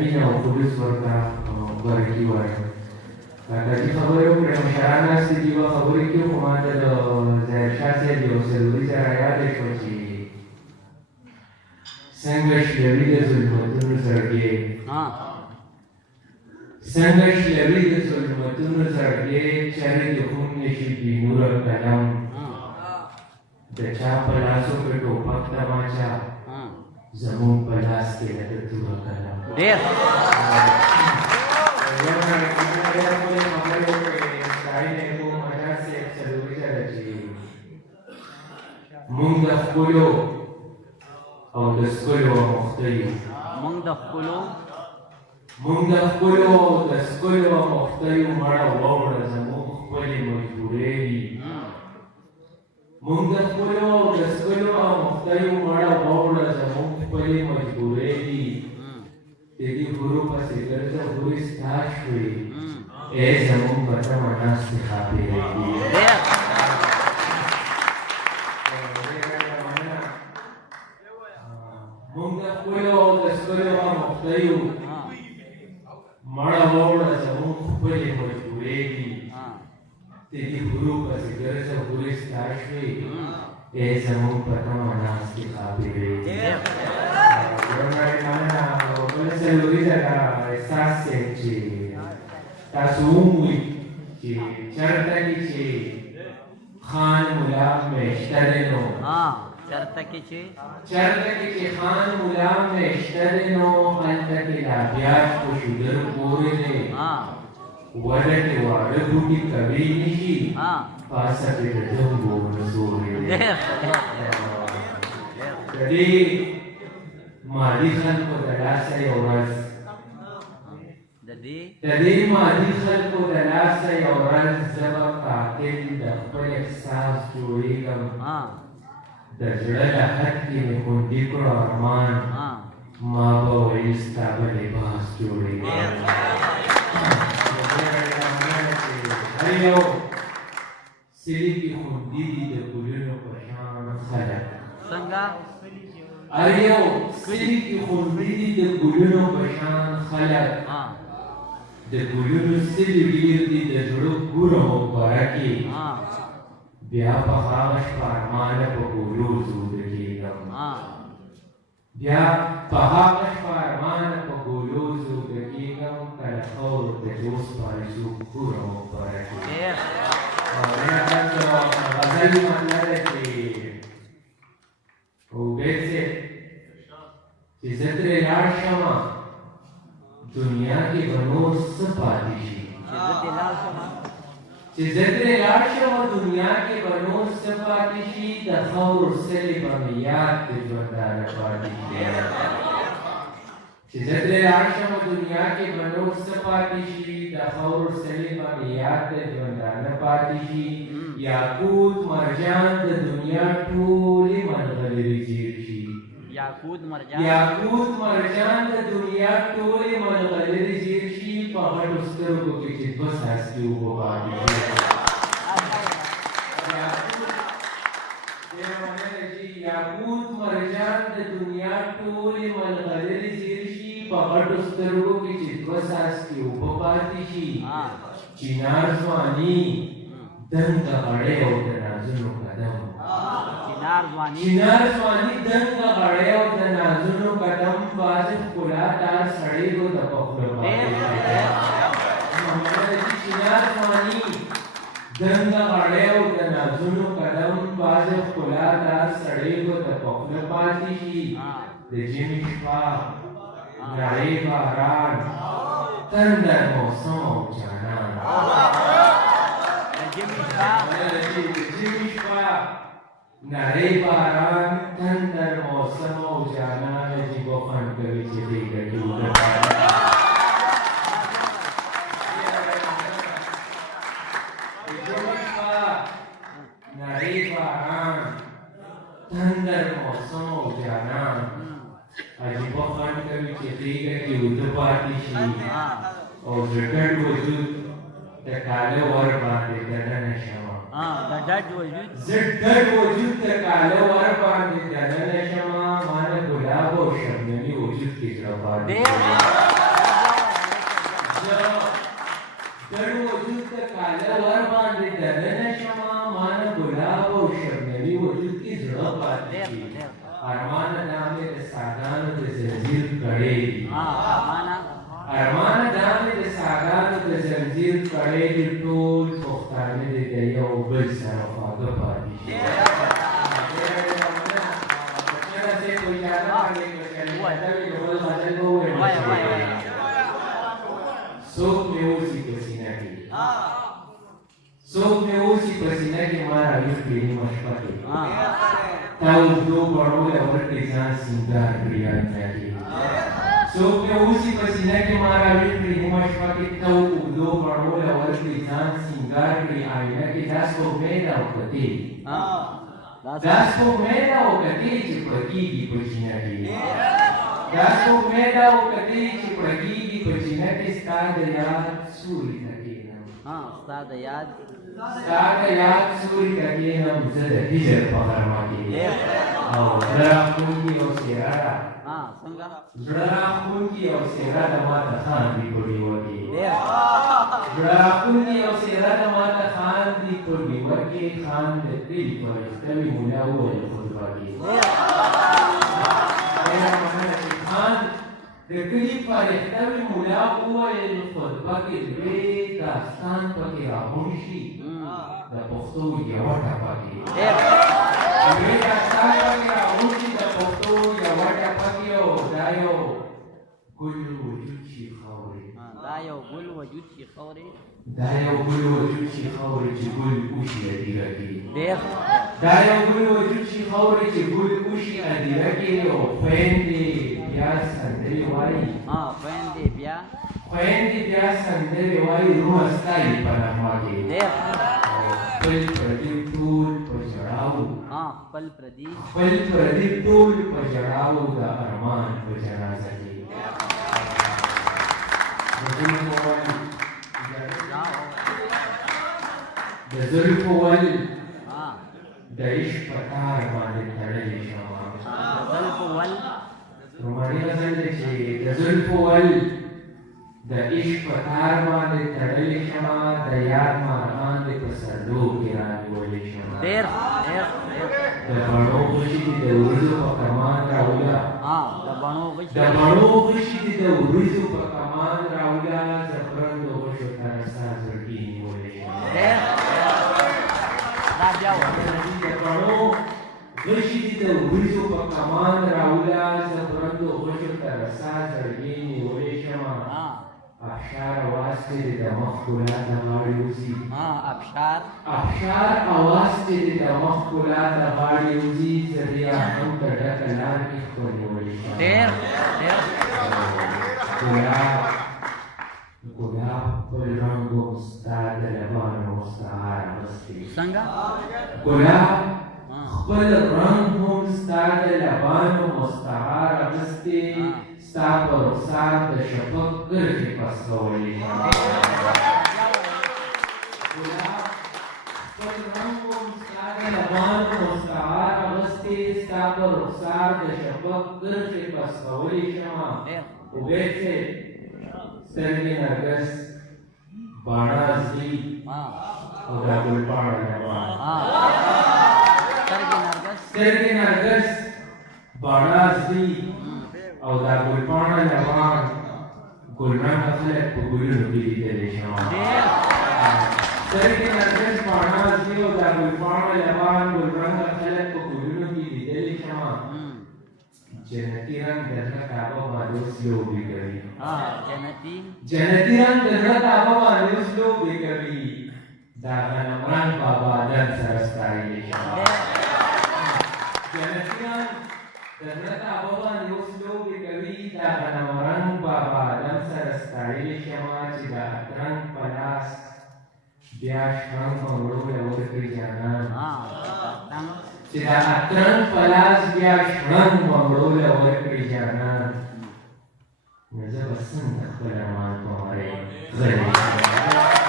مینه او خلوص ورته برکي وایي. کاکاجي خبرې وکړې، مشران ناستې دي، یوه خبرې کړي، خو ما ته د ظاهرشاه صاحب یو سلوریزه رایاده شوه چې څنګه شلوي د ظلمتونو زړګې، څنګه شلوي د ظلمتونو زړګې، چرې د خون نشي بې نوره قلم، د چا په لاسو کې ټوپک تماچا، زموږ په لاس کې لکه توره قلم. ډېر مونږ د خپلو او د ښکلو مختیو، مونږ د خپلو او د ښکلو مختیو مړه واوړه زموږ خپلې مجبورۍ دي. مونږ د خپلو او د ښکلو مختیو مړه واوړه زموږ خپلې مجبورۍ دي. د دې غرو پسې ګرځه هورې ستا شوې، ای زموږ په تمه ناستې ښاپېرۍ دي. مونږ د خپلو او د ښکلو مختیو مړه واوړه زموږ خپلې مجبورۍ دي. د دې غرو پسې ګرځه هورې ستا شوې، ای زموږ په تمه ناستې ښاپېرۍ دي. بله سلوریزه دا احساس دی چې تاسو وموئ چې چېرته کې چې خان ملا میشته دی نو چېرته کې چې خان ملا میشته دی نو هلته کې لا بیاج په شوګر پورې دی، وده کې واړه بوټي کوي نشي، پاسه کې د جنګو نسورې دی. د دې مالي خلکو د لاسه یو ورځ د دې مالي خلکو د لاسه یو ورځ زه به قاتل د خپل احساس جوړېږم، د زړه له حد کې مې خوندي کړو ارمان، ما به ویل ستا به لباس جوړېږم. هر یو سلي کې خوندي دي د ګلونو په شان خلک، څنګه هر یو سلي کې خوندي دي د ګلونو په شان خلک، د ګلونو سلي ډېر دي د زړه ګوره مبارکې، بیا په هغه شپه ارمانه په ګولو زوده کېږم، بیا په هغه شپه ارمانه په ګولو زوده کېږم، کله خاورو ته چې وسپارې شو ګوره مبارکې. غزل مطلب ده چې عبید صاحب چې زه ترې لاړ شمه دنیا کې به نور څه پاتې شي، چې زه ترې لاړ شمه دنیا کې به نور څه پاتې شي، د خاورو سلې به مې یاد د ژوندانه پاتې شي، چې زه ترې لاړ شمه دنیا کې به نور څه پاتې شي، د خاورو سلې به مې یاد د ژوندانه پاتې شي، یاقوت مرجان د دنیا ټولې ملغلرې زیر شي، یاقوت مرجان د دنیا ټولې ملغلرې زیر شي، په غټو سترګو کې چې دوه څاڅکي اوبه پاتې شي. یاقوت مرجان د دنیا ټولې ملغلرې زیر شي، په غټو سترګو کې چې دوه څاڅکي اوبه پاتې شي، چینار ځواني دنګه غړۍ او د نازونو قدم، چینار ځواني دنګه غړۍ او د نازونو قدم، باز ښکلا دار سړی و د پخله پاتې شي. چینار ځواني دنګه غړۍ او د نازونو قدم، باز ښکلا دار سړی و د پخله پاتې شي، د ژمي شپه نری باران تندر موسم او جانان، نری باران تندر موسم او جانان، عجیب و خوند کوي چې دې ګټي نری باران تندر موسم او جانان، عجیب و خوند کوي چې دې ګټي اوده پاتې شي، او د ډډ وجود د کاله ور باندې دننه شمه، زه ډډ وجود د کاله ور باندې دننه شمه، ما نه ګلاب او شبنمي وجود کې زړه پاتې ارمان دا مې د ساګانو د زنځیر کړی دي ټول پښتانه دې د یو بل سره خواږه پاتې شي څوک مې اوسي په سینه کې څوک مې اوسي په سینه کې ما راویښ کړي نیمه شپه کې تا اوږدو بڼو له ورکړې ځان سینګار کړي آینه کې څوک مې اوسي په سینه کې ما راویښ کړي نیمه شپه کې تا اوږدو بڼو له ورکړې ځان سینګار کړي آینه کې دا سپوږمۍ ده او کتې دا سپوږمۍ ده او کتې چې پړکېږي په چینه کې دا سپوږمۍ ده او کتې چې پړکېږي په چینه کې ستا د یاد سوري ته کښېنم ستا د یاد سوري ته کښېنم زه د هجر په غرمه کې او زړه راښکونکي او څېره ده زړه راښکونکي او څېره ده ماته خاندي په ډېوه کې زړه راښکونکي او څېره ده ماته خاندي په ډېوه کې خان د کلي فرښته وي مولا وویل خطبه کې خان د کلي فرښته وي مولا وویل خطبه کې لوی داستان پکې راغونډ شي د پښتو یوه ټپه کې لوی داستان پکې راغونډ شي د پښتو یوه ټپه کې او دا یو ګل وجود شي خاورې دا یو ګل وجود شي خاورې چې ګل وشي هدیره کې ډېر دا یو ګل وجود شي خاورې چې ګل وشي هدیره کې او خویندې بیا سندرې وایي خویندې بیا سندرې وایي روح ستایي په نغمه کې خپل پردي ټول په ژړاو خپل پردي ټول په ژړاو د ارمان په جنازه کې د زلفو ول د عشق په تار باندې تړلې شمه روماني غزل دی چې د زلفو ول د عشق په تار باندې تړلې شمه د یاد مارغان دې په سرلو کې رانیولې شمه د بڼو غشي دې د وریځو په کمان راوله په کمان راوله زفرن د غشو ته رسا زړګي نیولې شمه غشي دې د وریځو په کمان راوله زفرن د غشو ته رسا زړګي نیولې شمه ابشار اواز ته دې د مخ ښکلا د غاړې وځي ابشار اواز ته دې د مخ ښکلا د غاړې وځي زریا هم په ډکه لار کې ښکلولې شمه ګلاب خپل رنګ و ستا د لبانو مستعار اغوستی ګلاب خپل رنګ هم ستا د لبانو مستعار اغوستی ستا په رخسار د شفق کرښې پسولې شمه ګلاب خپل رنګ هم ستا د لبانو مستعار اغوستی ستا په رخسار د شفق کرښې پسولې شمه عبید صاحب سترګې نرګس باڼه زی او دا ګلپاڼه لبان سترګې نرګس باڼه زی او دا ګلپاڼه لبان ګلرنګه خلک په ګلونو کې لیدلی شمه سترګې نرګس باڼه زی او دا ګلپاڼه لبان ګلرنګه خلک په ګلونو کې لیدلی شمه جنتی رنگ در زړه کعبه باندې اوس لوبې کوي جنتی رنگ در زړه کعبه باندې اوس لوبې کوي دا غنمرنګ بابا دن سره ستایلې شمه جنتی رنګ در زړه کعبه باندې اوس لوبې کوي دا غنمرنګ بابا دن سره ستایلې شمه چې د اترنګ په لاس بیا شرنګ مړو له ورکړي جانان چې دا اترنګ په لاس بیا شرنګ مړو له ورکړي جانان نو زه به څنګه خپل ارمان په مړۍ غلی شم